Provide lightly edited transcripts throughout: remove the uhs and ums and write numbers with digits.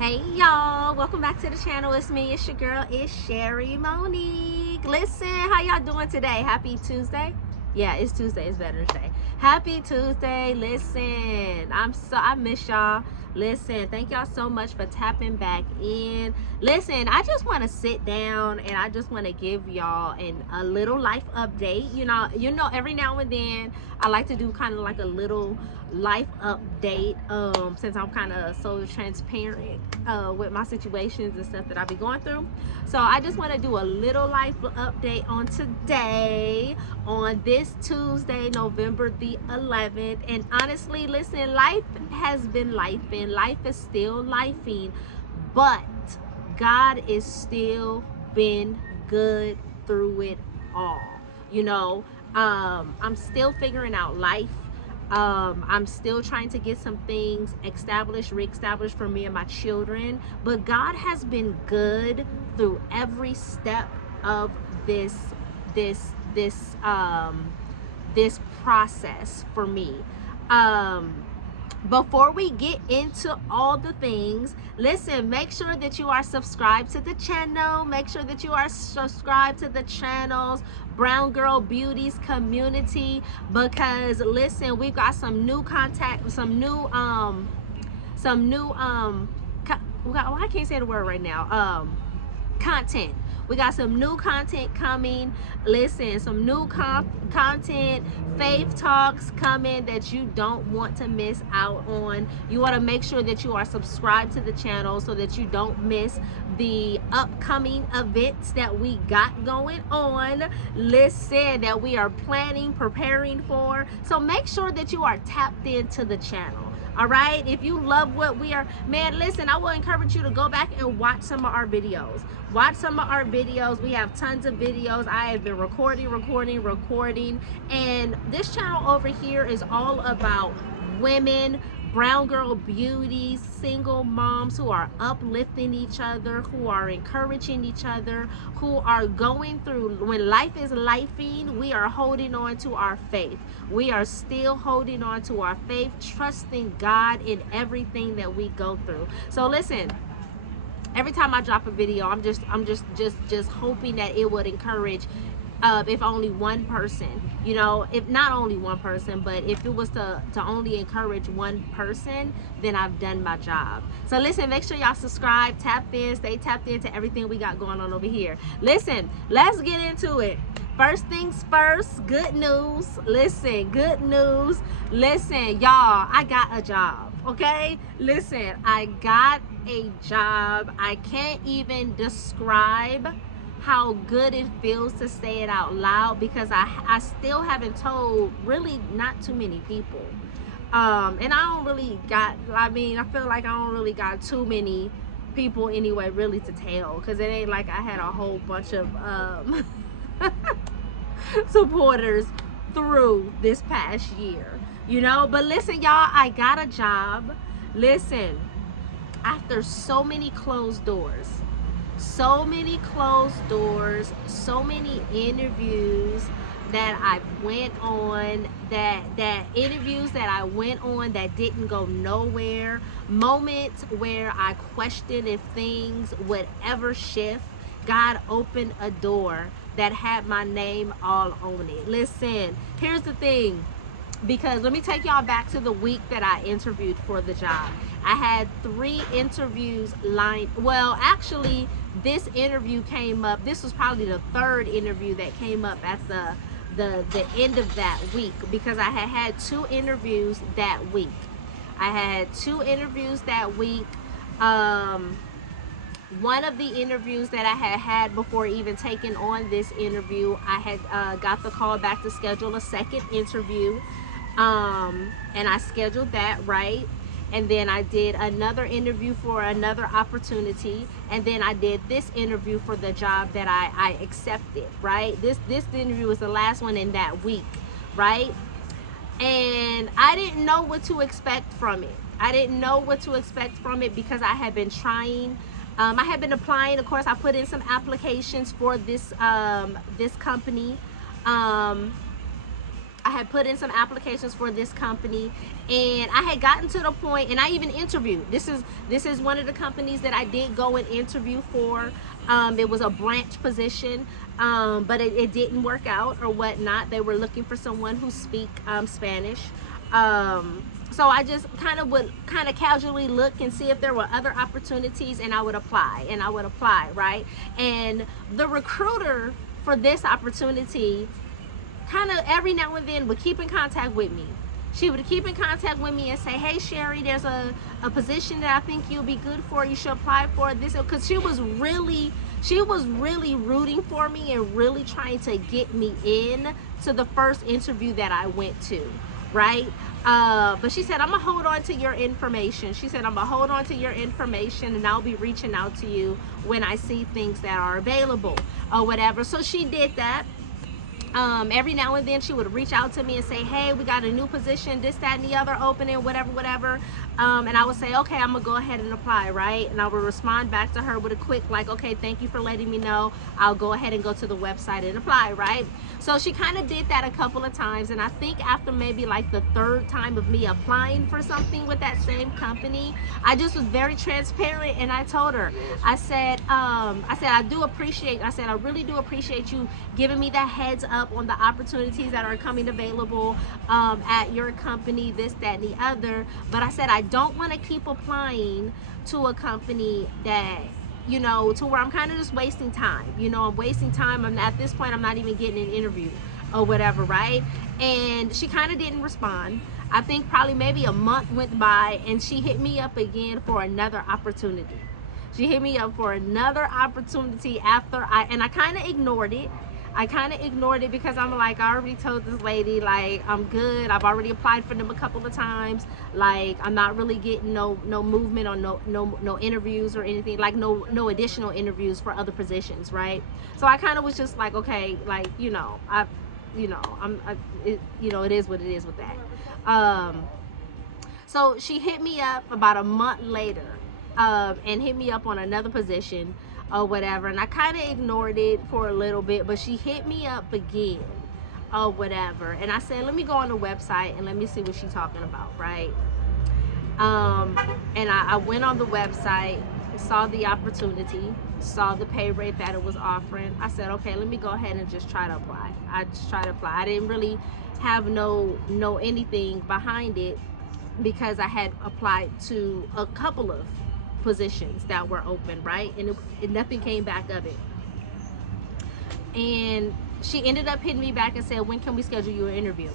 Hey y'all, welcome back to the channel. It's me, it's your girl, it's Sherry Monique. Listen, how y'all doing today? Happy Tuesday. Yeah, it's Tuesday, it's Veterans Day. Happy Tuesday. Listen, I miss y'all. Listen, thank y'all so much for tapping back in. Listen, I just want to sit down and I just want to give y'all a little life update. Every now and then I like to do kind of like a little life update, since I'm kind of so transparent with my situations and stuff that I be going through. So I just want to do a little life update on today, on this Tuesday, November the 11th. And honestly, listen, life has been lifing. Life is still lifing, but God is still been good through it all. I'm still figuring out life. I'm still trying to get some things reestablished for me and my children, but God has been good through every step of this process for me. Before we get into all the things, listen, make sure that you are subscribed to the channel. Make sure that you are subscribed to the channel's Brown Girl Beauties community, because listen, we've got some new contact, I can't say the word right now. Content. We got some new content coming. Listen, some new content, faith talks coming that you don't want to miss out on. You want to make sure that you are subscribed to the channel so that you don't miss the upcoming events that we got going on. Listen, that we are planning, preparing for. So make sure that you are tapped into the channel. All right, if you love what we are, man, listen, I will encourage you to go back and watch some of our videos. We have tons of videos. I have been recording, and this channel over here is all about women, brown girl beauties, single moms who are uplifting each other, who are encouraging each other, who are going through, when life is lifing, we are holding on to our faith. We are still holding on to our faith, trusting God in everything that we go through. So listen, every time I drop a video, I'm just hoping that it would encourage, if only one person, if not only one person, but if it was to only encourage one person, then I've done my job. So listen, make sure y'all subscribe, tap in, stay tapped into everything we got going on over here. Listen, let's get into it. First things first, good news. Listen, good news. Listen, y'all, I got a job, okay? Listen, I got a job. I can't even describe how good it feels to say it out loud, because I still haven't told really not too many people. And I don't really got, I feel like I don't really got too many people anyway really to tell, because it ain't like I had a whole bunch of supporters through this past year, but listen, y'all, I got a job. Listen, after so many closed doors, so many interviews that I went on, that didn't go nowhere, moments where I questioned if things would ever shift, God opened a door that had my name all on it. Listen, here's the thing, because let me take y'all back to the week that I interviewed for the job. I had 3 interviews lined. Well, actually, this interview came up. This was probably the 3rd interview that came up at the end of that week, because I had 2 interviews that week. One of the interviews that I had before even taking on this interview, I had got the call back to schedule a second interview, and I scheduled that, right? And then I did another interview for another opportunity, and then I did this interview for the job that I accepted, right? This interview was the last one in that week, right? And I didn't know what to expect from it. Because I had been trying. I had been applying. Of course, I put in some applications for this company. I had put in some applications for this company, and I had gotten to the point, and I even interviewed. This is one of the companies that I did go and interview for. It was a branch position, but it didn't work out or whatnot. They were looking for someone who speak Spanish. So I just would casually look and see if there were other opportunities, and I would apply, right? And the recruiter for this opportunity every now and then would keep in contact with me. She would keep in contact with me and say, hey Sherry, there's a position that I think you'll be good for, you should apply for this, because she was really rooting for me and really trying to get me in to the first interview that I went to, right? But she said, I'm gonna hold on to your information. She said, I'm gonna hold on to your information, and I'll be reaching out to you when I see things that are available or whatever. So she did that. Every now and then she would reach out to me and say, hey, we got a new position, this, that, and the other opening, whatever. And I would say, okay, I'm gonna go ahead and apply, right? And I would respond back to her with a quick, like, okay, thank you for letting me know. I'll go ahead and go to the website and apply, right? So she did that a couple of times, and I think after maybe like the third time of me applying for something with that same company, I just was very transparent, and I told her, I said, I really do appreciate you giving me that heads up on the opportunities that are coming available at your company, this, that, and the other. But I said, I don't want to keep applying to a company that, to where I'm just wasting time. I'm wasting time. At this point, I'm not even getting an interview or whatever, right? And she didn't respond. I think probably maybe a month went by, and she hit me up again for another opportunity. She hit me up for another opportunity after I ignored it. I ignored it because I'm like, I already told this lady, like, I'm good. I've already applied for them a couple of times. Like, I'm not really getting no movement on no interviews or anything, like no additional interviews for other positions, right? So I was just like, okay, like, it is what it is with that. So she hit me up about a month later, and hit me up on another position or whatever, and I ignored it for a little bit, but she hit me up again or whatever, and I said, let me go on the website and let me see what she's talking about, right? And I went on the website, saw the opportunity, saw the pay rate that it was offering. I said, okay, let me go ahead and just try to apply. I just tried to apply. I didn't really have no anything behind it, because I had applied to a couple of positions that were open, right? And nothing came back of it. And she ended up hitting me back and said, when can we schedule you an interview?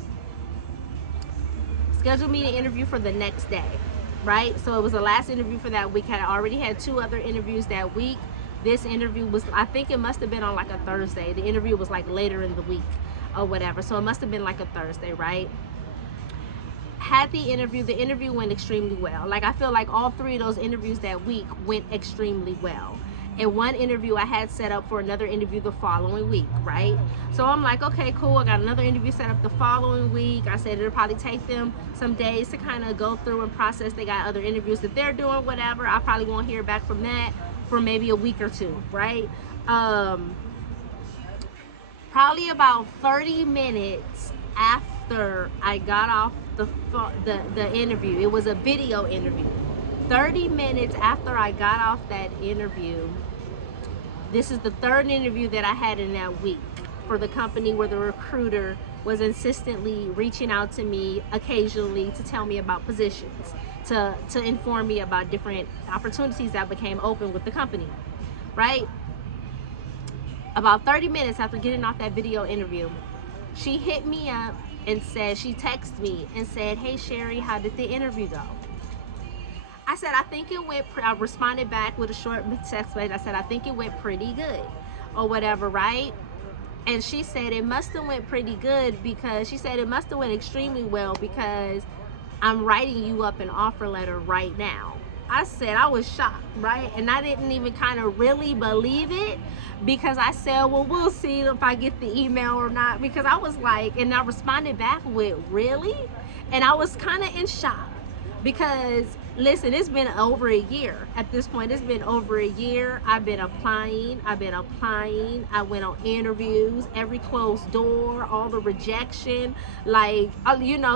Scheduled me an interview for the next day, right? So it was the last interview for that week. I already had 2 other interviews that week. This interview was, I think it must have been on like a Thursday. The interview was like later in the week or whatever. So it must have been like a Thursday, right? Had the interview went extremely well. Like, I feel like all 3 of those interviews that week went extremely well. And one interview I had set up for another interview the following week, right? So I'm like, okay, cool, I got another interview set up the following week. I said it'll probably take them some days to go through and process. They got other interviews that they're doing, whatever. I probably won't hear back from that for maybe a week or 2, right? Probably about 30 minutes after I got off the interview, it was a video interview. 30 minutes after I got off that interview, this is the 3rd interview that I had in that week for the company where the recruiter was insistently reaching out to me occasionally to tell me about positions, to inform me about different opportunities that became open with the company, right? About 30 minutes after getting off that video interview, she hit me up and said, she texted me and said, hey Sherry, how did the interview go? I said, I think it went, I responded back with a short text message. I said, I think it went pretty good or whatever, right? And she said, it must have went pretty good because, she said, it must have went extremely well because I'm writing you up an offer letter right now. I said, I was shocked, right? And I didn't even really believe it, because I said, well, we'll see if I get the email or not, because I was like, and I responded back with, really? And I was in shock, because Listen, it's been over a year at this point. It's been over a year. I've been applying. I went on interviews, every closed door, all the rejection. Like,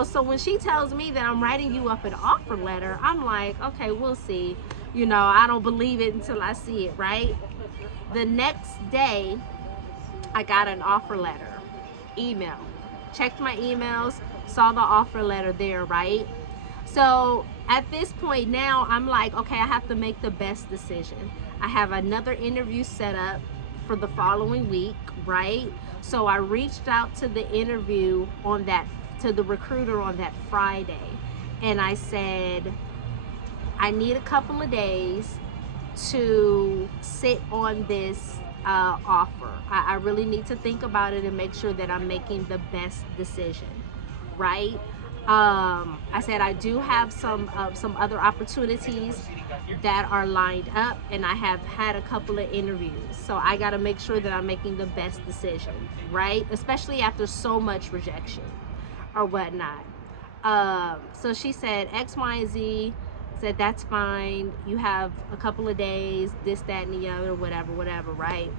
so when she tells me that I'm writing you up an offer letter, I'm like, okay, we'll see. I don't believe it until I see it, right? The next day, I got an offer letter, email. Checked my emails, saw the offer letter there, right? So at this point now, I'm like, okay, I have to make the best decision. I have another interview set up for the following week, right? So I reached out to the interview to the recruiter on that Friday. And I said, I need a couple of days to sit on this offer. I really need to think about it and make sure that I'm making the best decision, right? I said I do have some other opportunities that are lined up, and I have had a couple of interviews. So I got to make sure that I'm making the best decision, right? Especially after so much rejection or whatnot. So she said X, Y, and Z. Said that's fine. You have a couple of days, this, that, and the other, whatever, right?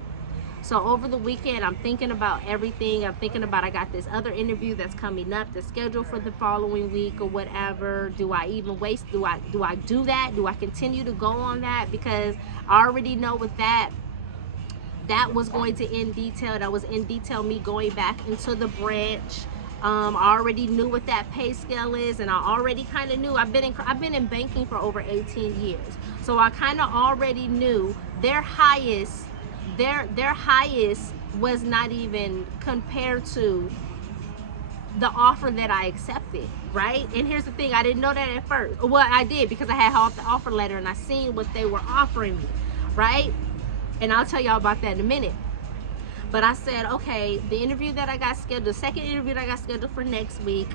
So over the weekend, I'm thinking about everything. I'm thinking about, I got this other interview that's coming up, that's scheduled for the following week or whatever. Do I even waste? Do I do that? Do I continue to go on that? Because I already know with that was going to end detail. That was in detail me going back into the branch. I already knew what that pay scale is, and I already kind of knew. I've been in banking for over 18 years, so I kind of already knew their highest was not even compared to the offer that I accepted, right? And here's the thing, I didn't know that at first. Well, I did, because I had the offer letter and I seen what they were offering me, right? And I'll tell y'all about that in a minute. But I said, okay, the interview that I got scheduled, the second interview that I got scheduled for next week,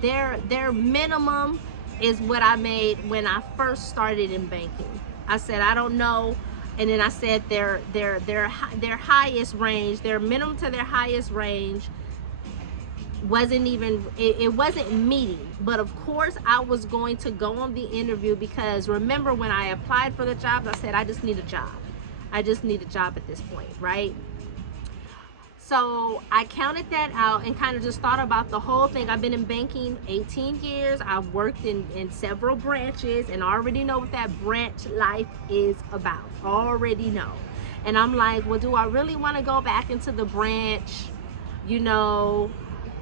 their minimum is what I made when I first started in banking. I said, I don't know. And then I said their highest range, their minimum to their highest range wasn't even, it wasn't meeting. But of course I was going to go on the interview, because remember when I applied for the jobs, I said I just need a job. I just need a job at this point, right? So I counted that out and kind of just thought about the whole thing. I've been in banking 18 years. I've worked in several branches and already know what that branch life is about. Already know. And I'm like, well, do I really want to go back into the branch,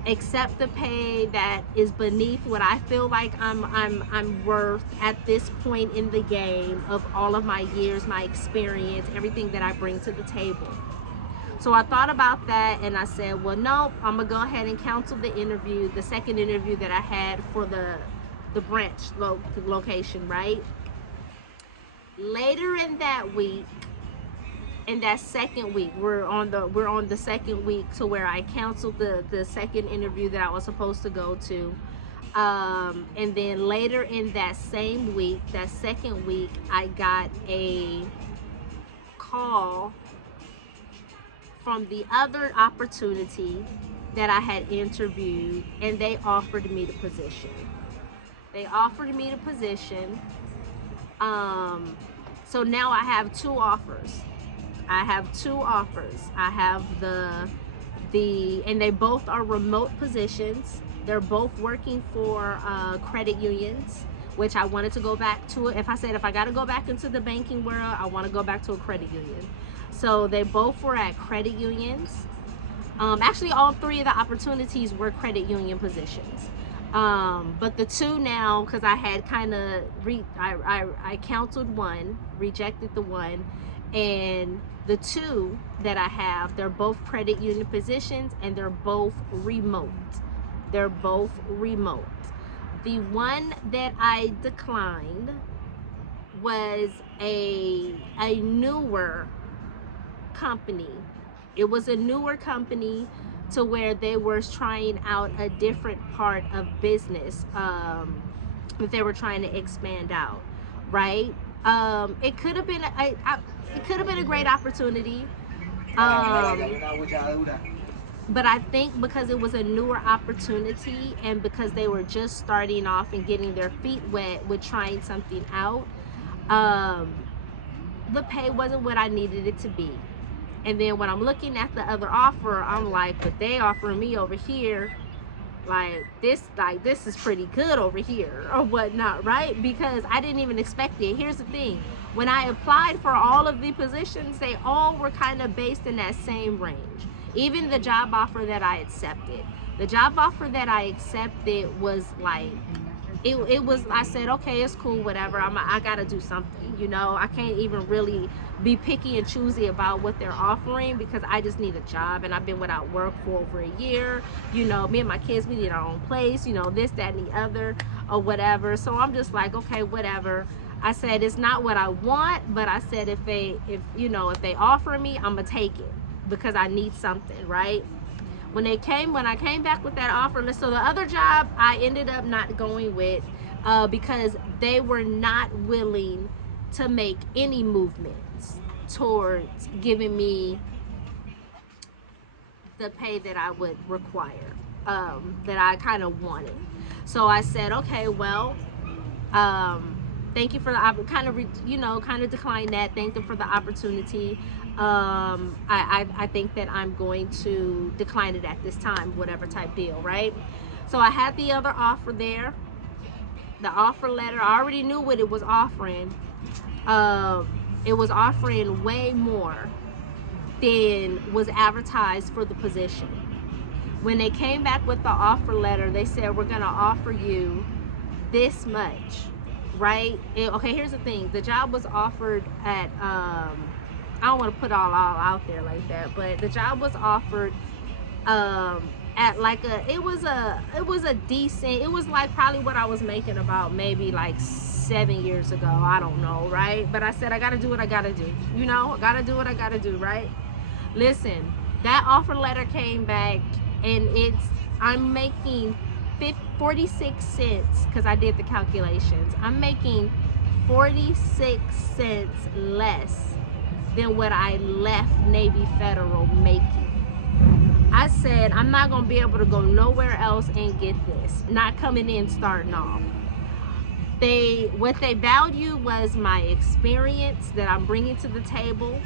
accept the pay that is beneath what I feel like I'm worth at this point in the game of all of my years, my experience, everything that I bring to the table? So I thought about that, and I said, well, nope, I'm gonna go ahead and cancel the interview, the second interview that I had for the branch location, right? Later in that week, in that second week, we're on the second week to where I canceled the second interview that I was supposed to go to. And then later in that same week, that second week, I got a call from the other opportunity that I had interviewed, and they offered me the position. They offered me the position. So now I have two offers. I have and they both are remote positions. They're both working for credit unions, which I wanted to go back to. If I got to go back into the banking world, I want to go back to a credit union. So they both were at credit unions. Actually, all three of the opportunities were credit union positions. But the two now, because I had kind of I counseled one, rejected the one, and the two that I have, they're both credit union positions, and they're both remote. The one that I declined was a newer company. It was a newer company to where they were trying out a different part of business that they were trying to expand out, right? It could have been a great opportunity. But I think because it was a newer opportunity and because they were just starting off and getting their feet wet with trying something out, um, the pay wasn't what I needed it to be. And then when I'm looking at the other offer, I'm like, but they offering me over here like this is pretty good over here or whatnot, right? Because I didn't even expect it. Here's the thing, when I applied for all of the positions, they all were kind of based in that same range. Even the job offer that I accepted, was like, it was, I said, okay, it's cool, whatever. I gotta do something, you know. I can't even really be picky and choosy about what they're offering because I just need a job, and I've been without work for over a year. You know, me and my kids, we need our own place, you know, this, that, and the other, or whatever. So I'm just like, okay, whatever. I said it's not what I want, but I said if they offer me, I'm gonna take it because I need something, right? When I came back with that offer, so the other job I ended up not going with because they were not willing to make any movements towards giving me the pay that I would require, that I kind of wanted. So I said, okay, well, thank you for the kind of decline that. Thank them for the opportunity. I think that I'm going to decline it at this time, whatever type deal, right? So I had the other offer there, the offer letter. I already knew what it was offering. It was offering way more than was advertised for the position. When they came back with the offer letter, they said, we're gonna offer you this much, right? Okay, here's the thing. The job was offered at, I don't want to put all out there like that, but the job was offered at like it was a decent, it was like probably what I was making about maybe like 7 years ago. I don't know, right? But I said, I gotta do what I gotta do. You know, I gotta do what I gotta do, right? Listen, that offer letter came back and I'm making 46 cents, because I did the calculations. I'm making 46 cents less than what I left Navy Federal making. I said, I'm not gonna be able to go nowhere else and get this. Not coming in starting off. What they value was my experience that I'm bringing to the table.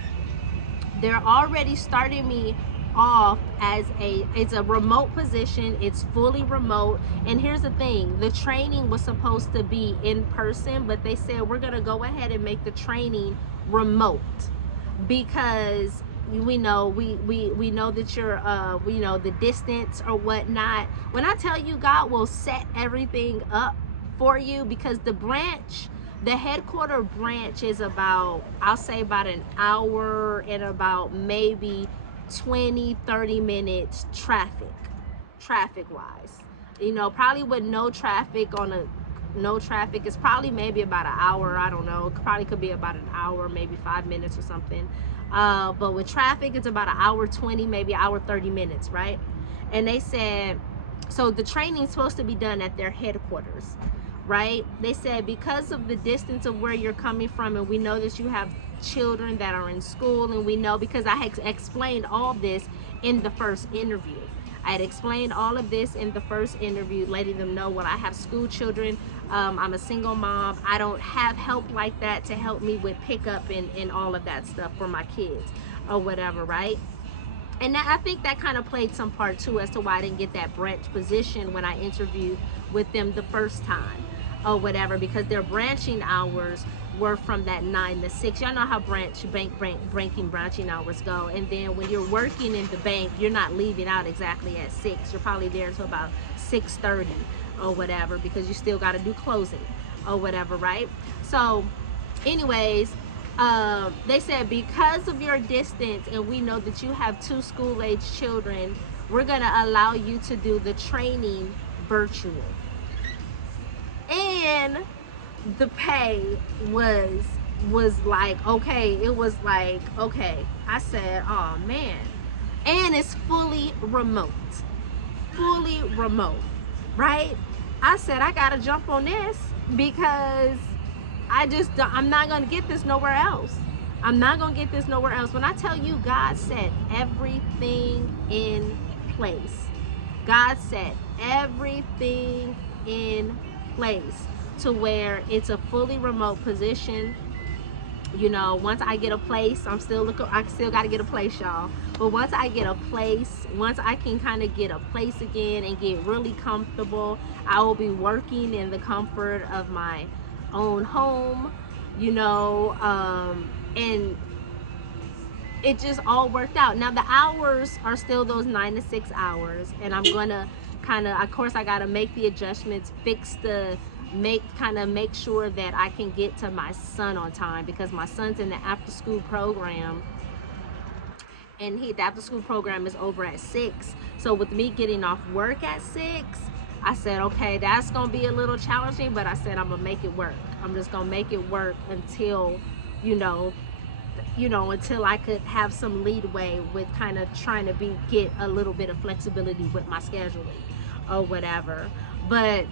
They're already starting me off as it's a remote position. It's fully remote. And here's the thing, the training was supposed to be in person, but they said we're gonna go ahead and make the training remote because we know that you're the distance or whatnot. When I tell you, God will set everything up for you, because the headquarter branch is about, I'll say about an hour and about maybe 20-30 minutes traffic wise. You know, probably with no traffic it's probably maybe about an hour. I don't know, probably could be about an hour, maybe 5 minutes or something. But with traffic, it's about an hour 20, maybe an hour 30 minutes, right? And they said, so the training's supposed to be done at their headquarters, right? They said because of the distance of where you're coming from, and we know that you have children that are in school, and we know because I had explained all this in the first interview. I had explained all of this in the first interview, letting them know, well, I have school children. I'm a single mom. I don't have help like that to help me with pickup and all of that stuff for my kids or whatever, right? And I think that kind of played some part too as to why I didn't get that branch position when I interviewed with them the first time or whatever, because their branching hours were from that 9 to 6. Y'all know how branching hours go. And then when you're working in the bank, you're not leaving out exactly at 6. You're probably there until about 6:30 or whatever, because you still got to do closing or whatever, right? So anyways, they said because of your distance and we know that you have 2 school-age children, we're gonna allow you to do the training virtual. And the pay was like, okay, it was like, okay. I said, oh man. And it's fully remote, right? I said, I gotta jump on this because I'm not gonna get this nowhere else. When I tell you, God set everything in place. God set everything in place to where it's a fully remote position. You know, once I get a place, I still got to get a place, y'all. But once I get a place, once I can kind of get a place again and get really comfortable, I will be working in the comfort of my own home, you know, and it just all worked out. Now the hours are still those 9 to 6 hours, and I'm gonna kind of course I gotta make the adjustments, make sure that I can get to my son on time, because my son's in the after school program, and the after school program is over at 6. So with me getting off work at 6, I said, okay, that's gonna be a little challenging, but I said I'm gonna make it work. I'm just gonna make it work until, until I could have some leadway with kind of trying to get a little bit of flexibility with my scheduling or whatever. But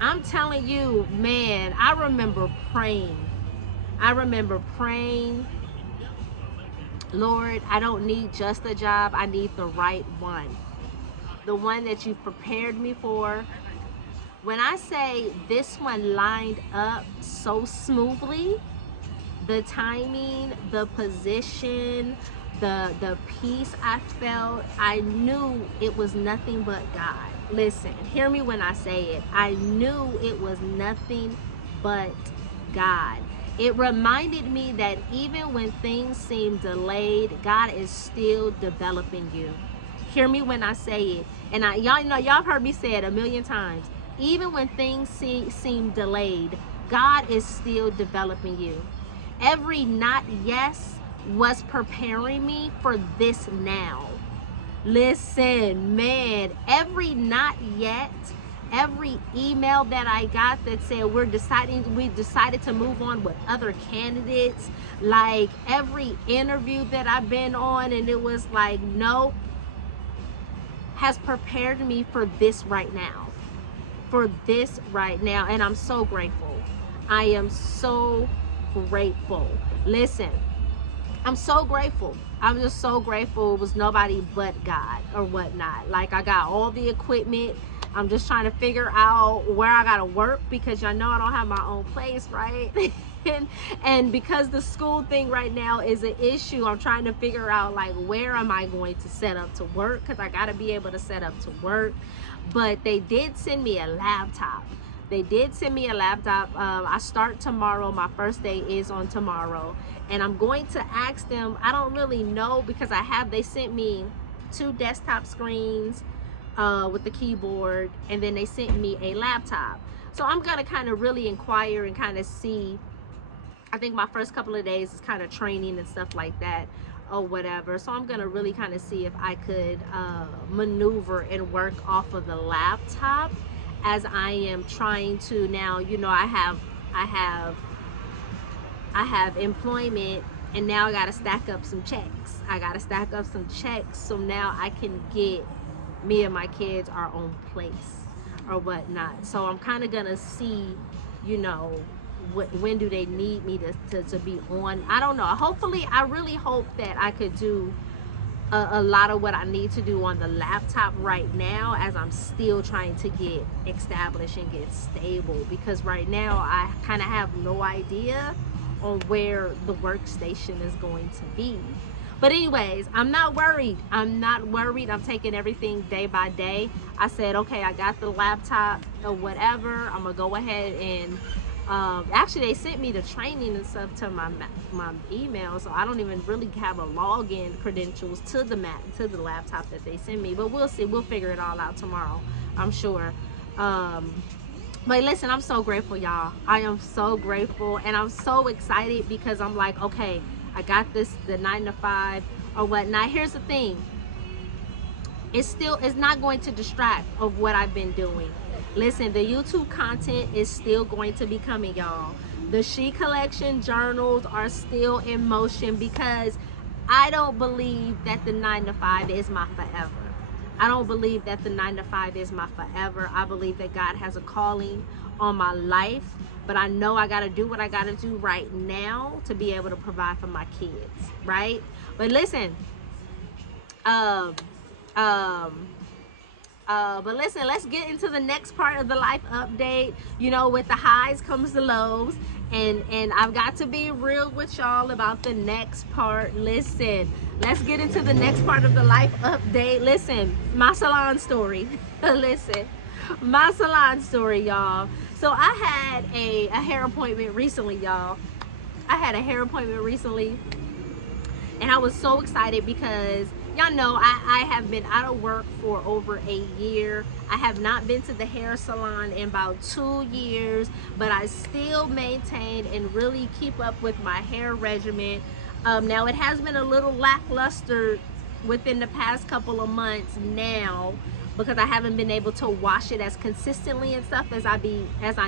I'm telling you, man, I remember praying, Lord, I don't need just a job, I need the right one, the one that you've prepared me for. When I say this one lined up so smoothly, the timing, the position, the peace I felt, I knew it was nothing but God. Listen, hear me when I say it. I knew it was nothing but God. It reminded me that even when things seem delayed, God is still developing you. Hear me when I say it. And y'all know, y'all have heard me say it a million times. Even when things seem delayed, God is still developing you. Every not yes was preparing me for this now. Listen, man, every not yet, every email that I got that said we decided to move on with other candidates, like every interview that I've been on and it was like, nope, has prepared me for this right now. And I'm so grateful. I am so grateful. Listen, I'm so grateful. I'm just so grateful it was nobody but God or whatnot. Like, I got all the equipment. I'm just trying to figure out where I gotta work, because y'all know I don't have my own place, right? and because the school thing right now is an issue, I'm trying to figure out, like, where am I going to set up to work, because I gotta be able to set up to work. But they did send me a laptop. I start tomorrow. My first day is on tomorrow, and I'm going to ask them. I don't really know, because they sent me 2 desktop screens with the keyboard, and then they sent me a laptop. So I'm gonna kind of really inquire and kind of see. I think my first couple of days is kind of training and stuff like that or whatever. So I'm gonna really kind of see if I could maneuver and work off of the laptop, as I am trying to now. I have employment, and now I gotta stack up some checks. So now I can get me and my kids our own place or whatnot. So I'm kind of gonna see, when do they need me to be on. I don't know. Hopefully, I really hope that I could do a lot of what I need to do on the laptop right now, as I'm still trying to get established and get stable, because right now I kind of have no idea on where the workstation is going to be. But anyways, I'm not worried. I'm taking everything day by day. I said, okay, I got the laptop or whatever. I'm gonna go ahead and actually, they sent me the training and stuff to my email, so I don't even really have a login credentials to the laptop that they sent me. But we'll see. We'll figure it all out tomorrow, I'm sure. But listen, I'm so grateful, y'all. I am so grateful, and I'm so excited, because I'm like, okay, I got the 9 to 5 or whatnot. Here's the thing. It's not going to distract of what I've been doing. Listen, the YouTube content is still going to be coming, y'all. The She Collection journals are still in motion, because I don't believe that the 9 to 5 is my forever. I believe that God has a calling on my life, but I know I got to do what I got to do right now to be able to provide for my kids, right? But listen, But listen, let's get into the next part of the life update. You know, with the highs comes the lows, and I've got to be real with y'all about the next part. Listen, let's get into the next part of the life update. Listen, my salon story. Listen, my salon story, y'all. So I had a hair appointment recently, y'all. I had a hair appointment recently, and I was so excited because y'all know I have been out of work for over a year. I have not been to the hair salon in about 2 years, but I still maintain and really keep up with my hair regimen. Now it has been a little lackluster within the past couple of months now, because I haven't been able to wash it as consistently and stuff as I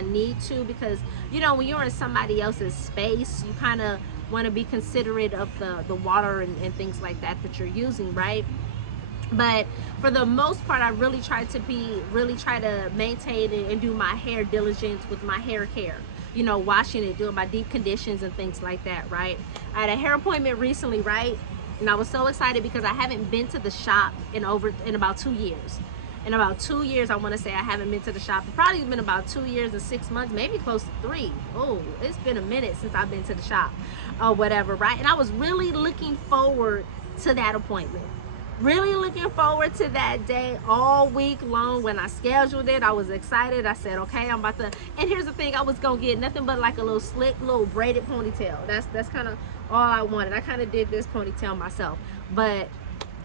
need to, because you know, when you're in somebody else's space, you kind of want to be considerate of the water and things like that you're using, right? But for the most part, I really try to maintain and do my hair diligence with my hair care, you know, washing it, doing my deep conditions and things like that, right? I had a hair appointment recently, right? And I was so excited because I haven't been to the shop in about 2 years. In about 2 years, I want to say I haven't been to the shop. It's probably been about 2 years and 6 months, maybe close to 3. Oh, it's been a minute since I've been to the shop or whatever, right? And I was really looking forward to that appointment. Really looking forward to that day all week long. When I scheduled it, I was excited. I said, okay, I'm about to, and here's the thing, I was gonna get nothing but like a little slick, little braided ponytail. That's kind of all I wanted. I kind of did this ponytail myself, but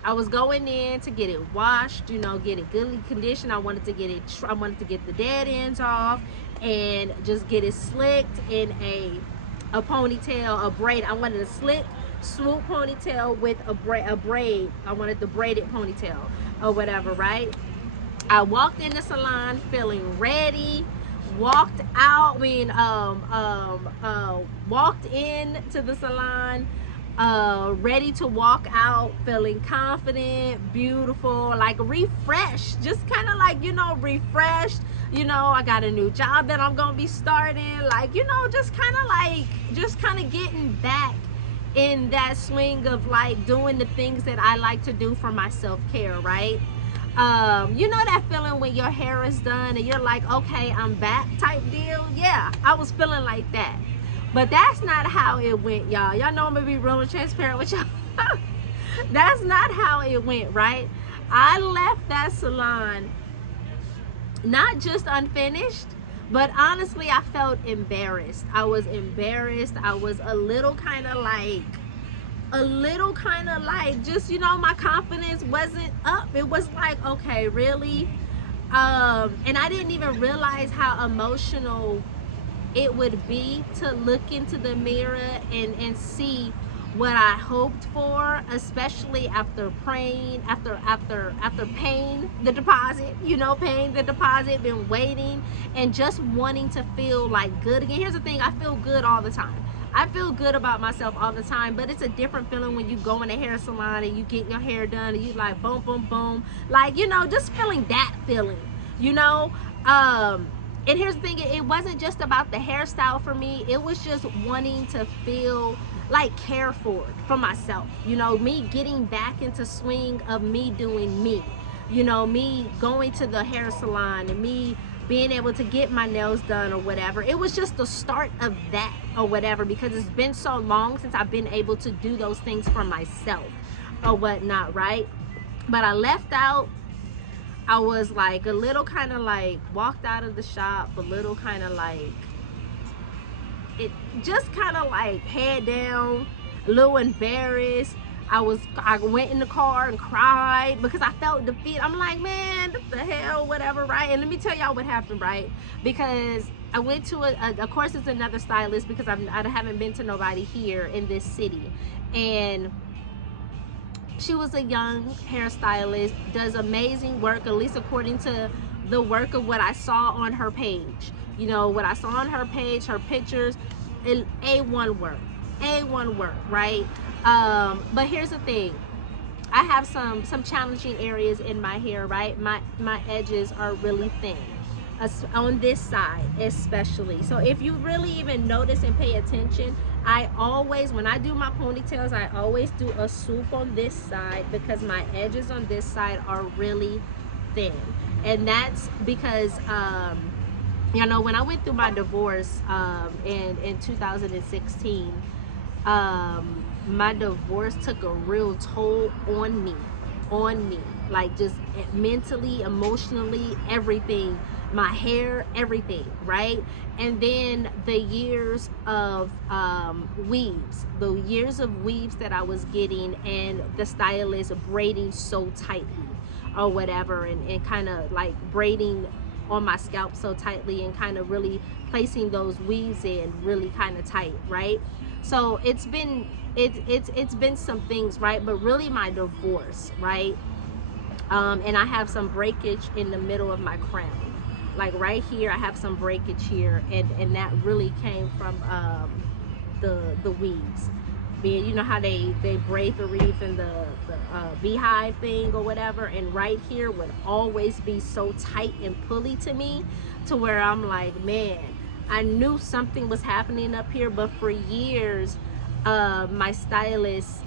I was going in to get it washed, you know, get it goodly conditioned. I wanted to get the dead ends off and just get it slicked in a ponytail, a braid. I wanted a slick swoop ponytail with a braid. I wanted the braided ponytail or whatever, right? I walked in the salon feeling ready, walked out, walked in to the salon ready to walk out feeling confident, beautiful, like refreshed, just kind of like, you know, refreshed. You know, I got a new job that I'm gonna be starting, like, you know, just kind of getting back in that swing of like doing the things that I like to do for my self-care, right? You know that feeling when your hair is done and you're like, okay, I'm back type deal? Yeah, I was feeling like that. But that's not how it went, y'all. Y'all know I'm gonna be real and transparent with y'all. That's not how it went, right? I left that salon not just unfinished, but honestly, I felt embarrassed. I was embarrassed. I was a little kind of like, just, you know, my confidence wasn't up. It was like, okay, really? And I didn't even realize how emotional it would be to look into the mirror and see what I hoped for, especially after praying, after paying the deposit, you know, paying the deposit, been waiting and just wanting to feel like good again. Here's the thing, I feel good all the time. I feel good about myself all the time, but it's a different feeling when you go in a hair salon and you get your hair done and you like boom, boom, boom. Like, you know, just feeling that feeling, you know? And here's the thing, it wasn't just about the hairstyle for me. It was just wanting to feel like cared for myself. You know, me getting back into swing of me doing me. You know, me going to the hair salon and me being able to get my nails done or whatever. It was just the start of that or whatever, because it's been so long since I've been able to do those things for myself or whatnot, right? But I left out. I was like a little kind of like walked out of the shop, a little kind of like, it just kind of like head down, a little embarrassed. I went in the car and cried because I felt defeated. I'm like, man, what the hell, whatever, right? And let me tell y'all what happened, right? Because I went to of course it's another stylist, because I haven't been to nobody here in this city, and she was a young hairstylist, does amazing work, at least according to the work of what I saw on her page. You know, what I saw on her page, her pictures, A1 work, right? But here's the thing, I have some challenging areas in my hair, right? My edges are really thin, on this side especially. So if you really even notice and pay attention, I always, when I do my ponytails, I always do a swoop on this side because my edges on this side are really thin. And that's because you know, when I went through my divorce in 2016, my divorce took a real toll on me, like just mentally, emotionally, everything, my hair, everything, right? And then the years of weaves that I was getting, and the stylist braiding so tightly or whatever, and kind of like braiding on my scalp so tightly, and kind of really placing those weaves in really kind of tight, right? So it's been some things, right? But really my divorce, right? And I have some breakage in the middle of my crown, like right here. I have some breakage here, and that really came from the weaves. Being, you know how they braid the wreath in the beehive thing or whatever, and right here would always be so tight and pulley to me, to where I'm like, man, I knew something was happening up here. But for years, my stylist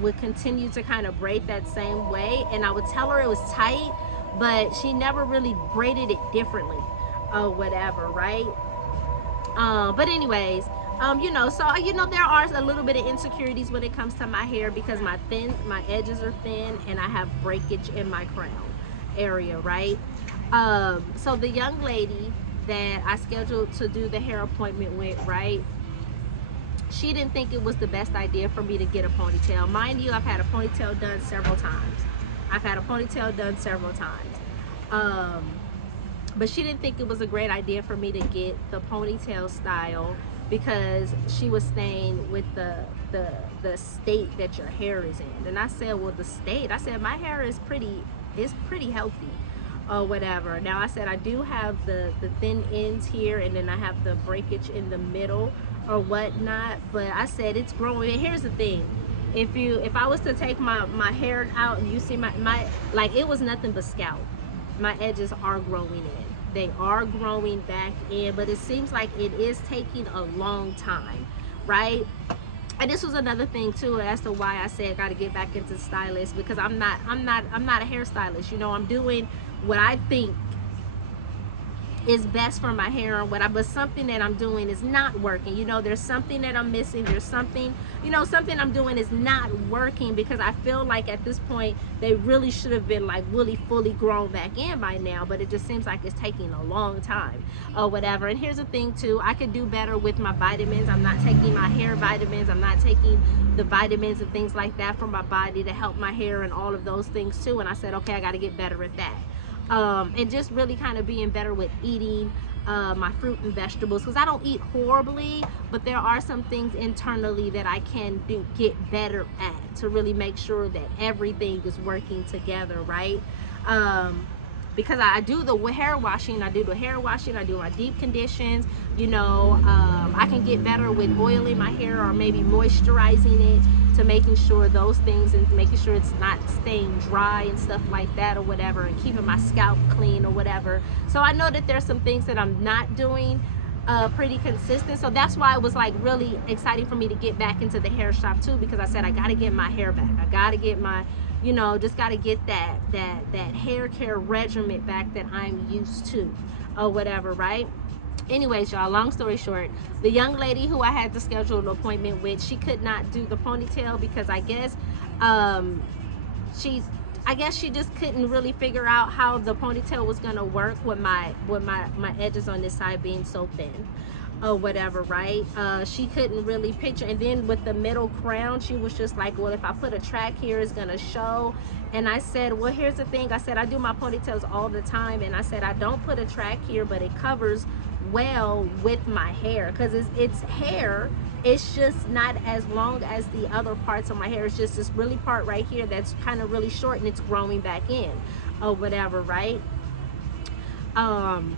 would continue to kind of braid that same way, and I would tell her it was tight, but she never really braided it differently or whatever, right? But anyways, you know, so you know, there are a little bit of insecurities when it comes to my hair, because my edges are thin, and I have breakage in my crown area, right? So the young lady that I scheduled to do the hair appointment with, right, she didn't think it was the best idea for me to get a ponytail. Mind you, I've had a ponytail done several times. But she didn't think it was a great idea for me to get the ponytail style, because she was staying with the state that your hair is in. And I said, well, the state, I said, my hair is pretty healthy or whatever. Now I said, I do have the thin ends here, and then I have the breakage in the middle or whatnot, but I said it's growing. And here's the thing, if I was to take my hair out, and you see my like, it was nothing but scalp. My edges are growing in, they are growing back in, but it seems like it is taking a long time, right? And this was another thing too as to why I said I got to get back into stylist, because I'm not a hairstylist. You know, I'm doing what I think is best for my hair, and but something that I'm doing is not working. You know, there's something that I'm missing. There's something, you know, something I'm doing is not working, because I feel like at this point they really should have been like really fully grown back in by now, but it just seems like it's taking a long time or whatever. And here's the thing too, I could do better with my vitamins. I'm not taking my hair vitamins. I'm not taking the vitamins and things like that for my body to help my hair and all of those things too. And I said, okay, I got to get better at that. And just really kind of being better with eating my fruit and vegetables, because I don't eat horribly, but there are some things internally that I can get better at, to really make sure that everything is working together, right? Because I do the hair washing, I do my deep conditions, you know. I can get better with oiling my hair, or maybe moisturizing it, to making sure those things, and making sure it's not staying dry and stuff like that or whatever, and keeping my scalp clean or whatever. So I know that there's some things that I'm not doing pretty consistent. So that's why it was like really exciting for me to get back into the hair shop too, because I said I got to get my hair back. I got to get my, you know, just got to get that hair care regimen back that I'm used to or whatever, right? Anyways, y'all, long story short, the young lady who I had to schedule an appointment with, she could not do the ponytail, because I guess she just couldn't really figure out how the ponytail was gonna work with my edges on this side being so thin or whatever, right? She couldn't really picture. And then with the middle crown, she was just like, well, if I put a track here, it's gonna show. And I said, well, here's the thing, I said, I do my ponytails all the time, and I said, I don't put a track here, but it covers well with my hair, because it's hair. It's just not as long as the other parts of my hair. It's just this really part right here that's kind of really short, and it's growing back in or whatever, right? And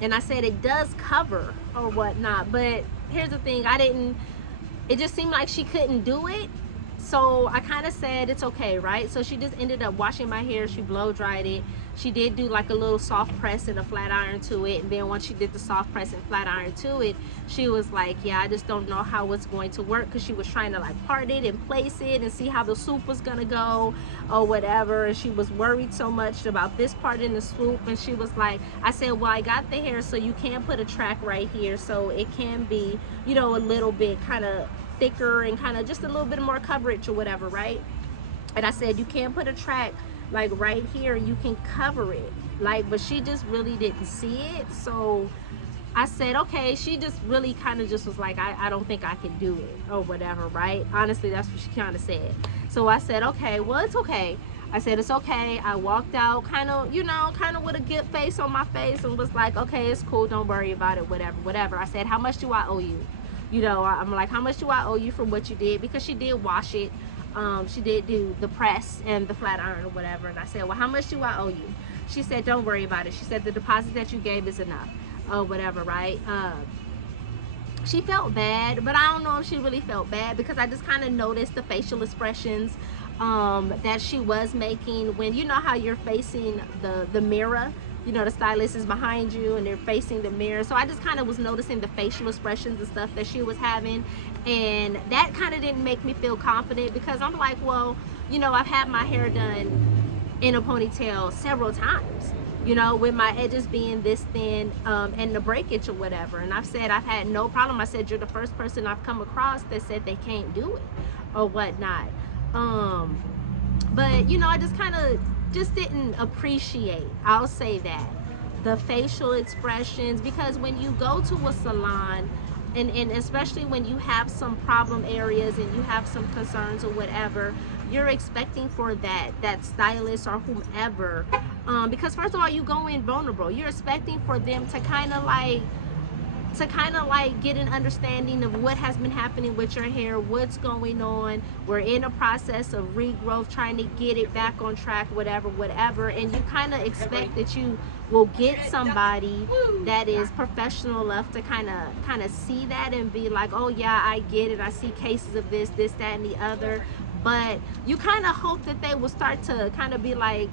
I said it does cover or whatnot, but here's the thing, it just seemed like she couldn't do it. so I kind of said it's okay, right? So she just ended up washing my hair. She blow dried it. She did do like a little soft press and a flat iron to it, and then once she did the soft press and flat iron to it, she was like, yeah, I just don't know how it's going to work, because she was trying to like part it and place it and see how the swoop was gonna go or whatever, and she was worried so much about this part in the swoop. And she was like, I said, well, I got the hair so you can put a track right here, so it can be, you know, a little bit kind of thicker and kind of just a little bit more coverage or whatever, right? And I said, you can put a track like right here, you can cover it, like, but she just really didn't see it. So I said, okay. She just really kind of just was like, I don't think I can do it or whatever, right? Honestly, that's what she kind of said. So I said, okay, well, it's okay. I said, it's okay. I walked out kind of, you know, kind of with a good face on my face, and was like, okay, it's cool, don't worry about it, whatever, whatever. I said, how much do I owe you? You know, I'm like, how much do I owe you for what you did? Because she did wash it. She did do the press and the flat iron or whatever. And I said, well, how much do I owe you? She said, don't worry about it. She said, the deposit that you gave is enough or whatever, right? She felt bad, but I don't know if she really felt bad, because I just kind of noticed the facial expressions that she was making when, you know how you're facing the mirror, you know, the stylist is behind you and they're facing the mirror. So I just kind of was noticing the facial expressions and stuff that she was having, and that kind of didn't make me feel confident, because I'm like, well, you know, I've had my hair done in a ponytail several times, you know, with my edges being this thin and the breakage or whatever. And I've said I've had no problem. I said, you're the first person I've come across that said they can't do it or whatnot. But you know, I just kind of just didn't appreciate, I'll say that, the facial expressions, because when you go to a salon, and especially when you have some problem areas and you have some concerns or whatever, you're expecting for that stylist or whomever, because first of all, you go in vulnerable. You're expecting for them to kind of like get an understanding of what has been happening with your hair, what's going on. We're in a process of regrowth, trying to get it back on track, whatever, and you kind of expect that you will get somebody that is professional enough to kind of see that and be like, oh yeah, I get it, I see cases of this, that, and the other. But you kind of hope that they will start to kind of be like,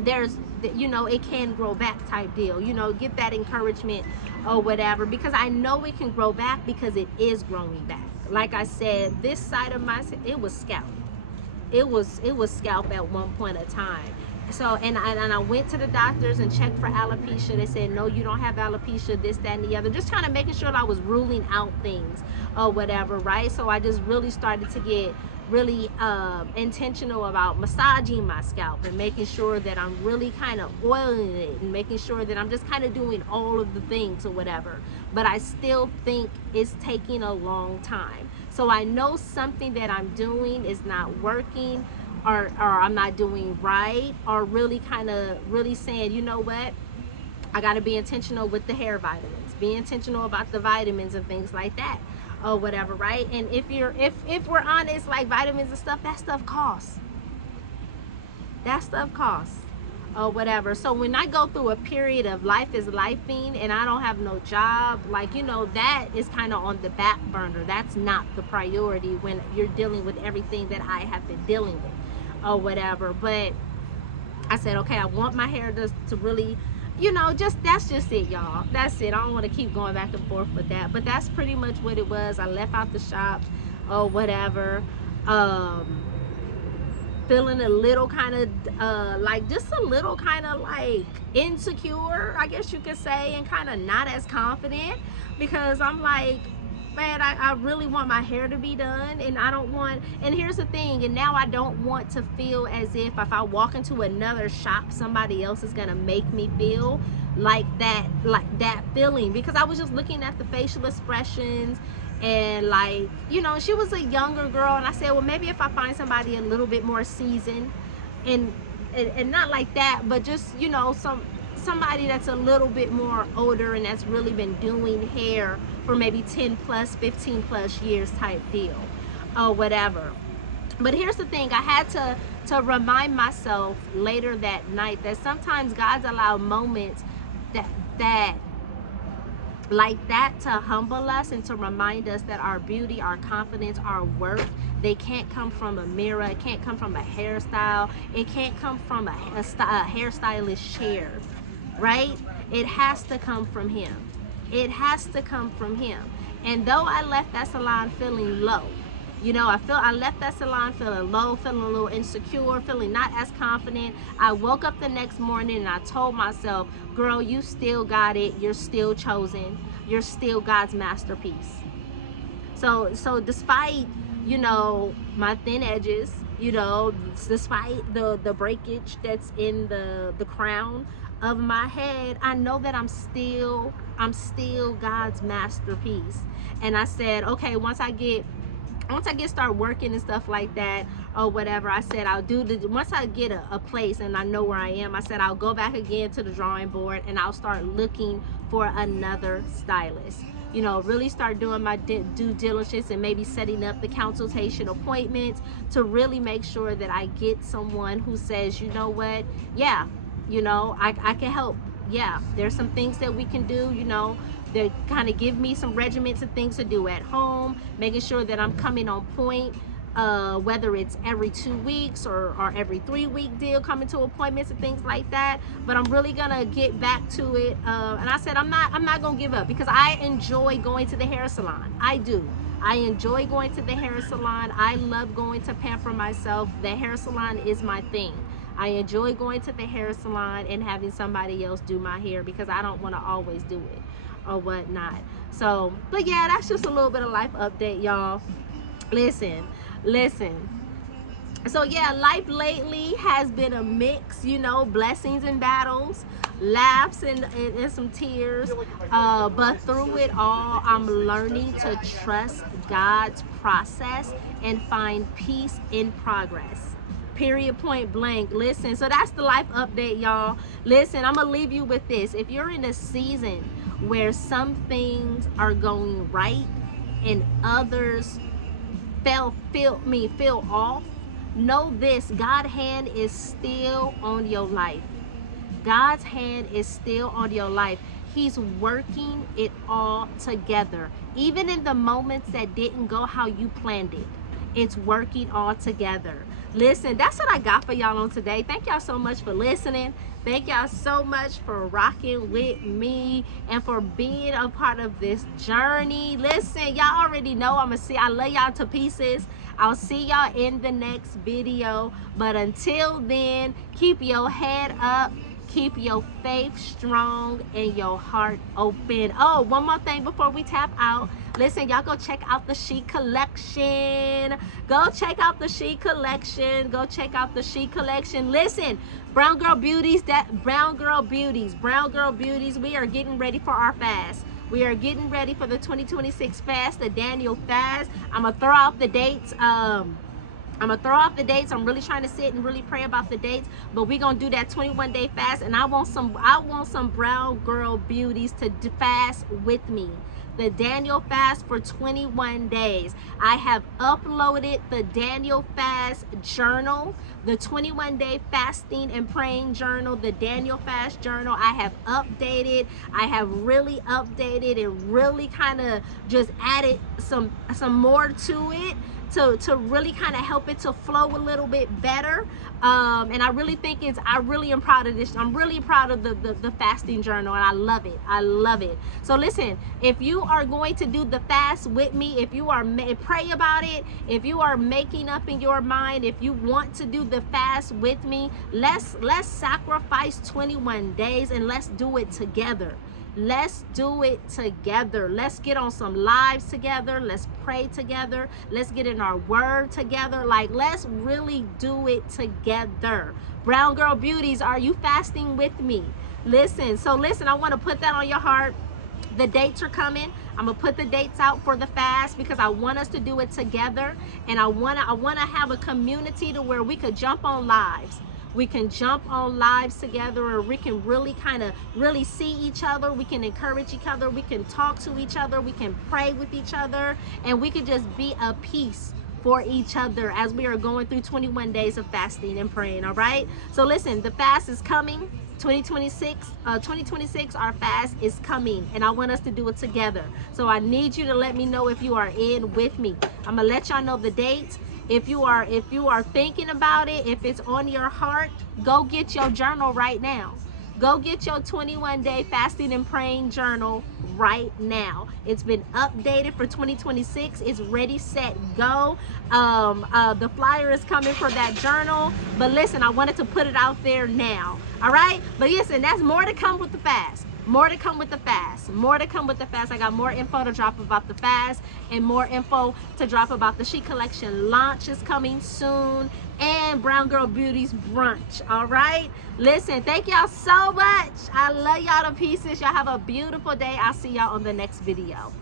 there's, you know, it can grow back type deal, you know, get that encouragement or whatever, because I know it can grow back, because it is growing back. Like I said, this side of my, it was scalp. It was scalp at one point in time. So, and I went to the doctors and checked for alopecia. They said, no, you don't have alopecia, this, that, and the other. Just kind of making sure I was ruling out things or whatever, right? So I just really started to get really intentional about massaging my scalp and making sure that I'm really kind of oiling it and making sure that I'm just kind of doing all of the things or whatever. But I still think it's taking a long time. So I know something that I'm doing is not working, or I'm not doing right, or really really saying, you know what, I got to be intentional with the hair vitamins, be intentional about the vitamins and things like that or whatever, right? And if we're honest, like vitamins and stuff, that stuff costs or whatever. So when I go through a period of life is lifing and I don't have no job, like, you know, that is kind of on the back burner. That's not the priority when you're dealing with everything that I have been dealing with or whatever. But I said, okay, I want my hair to really, you know, that's just it, y'all. That's it. I don't want to keep going back and forth with that, but that's pretty much what it was. I left out the shop or whatever, feeling a little kind of like, just a little kind of like insecure, I guess you could say, and kind of not as confident, because I'm like, man, I really want my hair to be done, and I don't want, and here's the thing, and now I don't want to feel as if I walk into another shop, somebody else is gonna make me feel like that feeling, because I was just looking at the facial expressions, and like, you know, she was a younger girl, and I said, well, maybe if I find somebody a little bit more seasoned, and not like that, but just, you know, somebody that's a little bit more older and that's really been doing hair for maybe 10 plus 15 plus years type deal or whatever. But here's the thing, I had to remind myself later that night that sometimes God's allowed moments that like that, to humble us and to remind us that our beauty, our confidence, our worth, they can't come from a mirror, it can't come from a hairstyle, it can't come from a hairstylist chair, right? It has to come from him. It has to come from him. And though I left that salon feeling low, you know, I left that salon feeling low, feeling a little insecure, feeling not as confident. I woke up the next morning and I told myself, girl, you still got it. You're still chosen. You're still God's masterpiece. So despite, you know, my thin edges, you know, despite the breakage that's in the crown of my head, I know that I'm still God's masterpiece. And I said, okay, once I start working and stuff like that or whatever, I said I'll do once I get a place and I know where I am, I said I'll go back again to the drawing board and I'll start looking for another stylist. You know, really start doing my due diligence and maybe setting up the consultation appointments to really make sure that I get someone who says, you know what, yeah, you know, I can help. Yeah, there's some things that we can do, you know, that kind of give me some regiments and things to do at home, making sure that I'm coming on point, whether it's every 2 weeks or every 3 week deal, coming to appointments and things like that. But I'm really gonna get back to it. And I said I'm not gonna give up, because I enjoy going to the hair salon. I do. I enjoy going to the hair salon. I love going to pamper myself. The hair salon is my thing. I enjoy going to the hair salon and having somebody else do my hair, because I don't want to always do it or whatnot. So, but yeah, that's just a little bit of life update, y'all. Listen. So yeah, life lately has been a mix, you know, blessings and battles, laughs and some tears. But through it all, I'm learning to trust God's process and find peace in progress. Period, point blank. Listen, so that's the life update, y'all. Listen, I'm gonna leave you with this. If you're in a season where some things are going right and others feel off, know this: God's hand is still on your life. God's hand is still on your life. He's working it all together. Even in the moments that didn't go how you planned it, it's working all together. Listen, that's what I got for y'all on today. Thank y'all so much for listening. Thank y'all so much for rocking with me and for being a part of this journey. Listen, y'all already know I love y'all to pieces. I'll see y'all in the next video. But until then, keep your head up. Keep your faith strong and your heart open. Oh, one more thing before we tap out. Listen, y'all go check out the She collection. Go check out the She collection. Go check out the She collection. Listen, Brown Girl Beauties, we are getting ready for our fast. We are getting ready for the 2026 fast, the Daniel fast. I'm gonna throw out the dates. I'm really trying to sit and really pray about the dates, but we're gonna do that 21-day fast, and I want some Brown Girl Beauties to fast with me. The Daniel fast for 21 days. I have uploaded the Daniel fast journal, the 21-day fasting and praying journal, the Daniel fast journal. I have updated. I have really updated and really kind of just added some more to it, to really kind of help it to flow a little bit better. And I really am proud of this. I'm really proud of the fasting journal, and I love it. So listen, if you are going to do the fast with me, if you are pray about it, if you are making up in your mind, if you want to do the fast with me, let's sacrifice 21 days and let's do it together. Let's do it together. Let's get on some lives together. Let's pray together. Let's get in our word together. Like, let's really do it together. Brown Girl Beauties, are you fasting with me? Listen, I want to put that on your heart. The dates are coming. I'm gonna put the dates out for the fast because I want us to do it together, and I wanna have a community to where we could jump on lives. We can jump on lives together, or we can really really see each other. We can encourage each other. We can talk to each other. We can pray with each other, and we can just be a peace for each other as we are going through 21 days of fasting and praying. All right. So listen, the fast is coming. 2026, our fast is coming, and I want us to do it together. So I need you to let me know if you are in with me. I'm gonna let y'all know the date. If you are thinking about it, if it's on your heart, go get your journal right now. Go get your 21-day fasting and praying journal right now. It's been updated for 2026. It's ready, set, go. The flyer is coming for that journal. But listen, I wanted to put it out there now. All right? But listen, that's more to come with the fast. More to come with the fast. More to come with the fast. I got more info to drop about the fast and more info to drop about the She Collection launch is coming soon, and Brown Girl Beauties brunch. All right? Listen, thank y'all so much. I love y'all to pieces. Y'all have a beautiful day. I'll see y'all on the next video.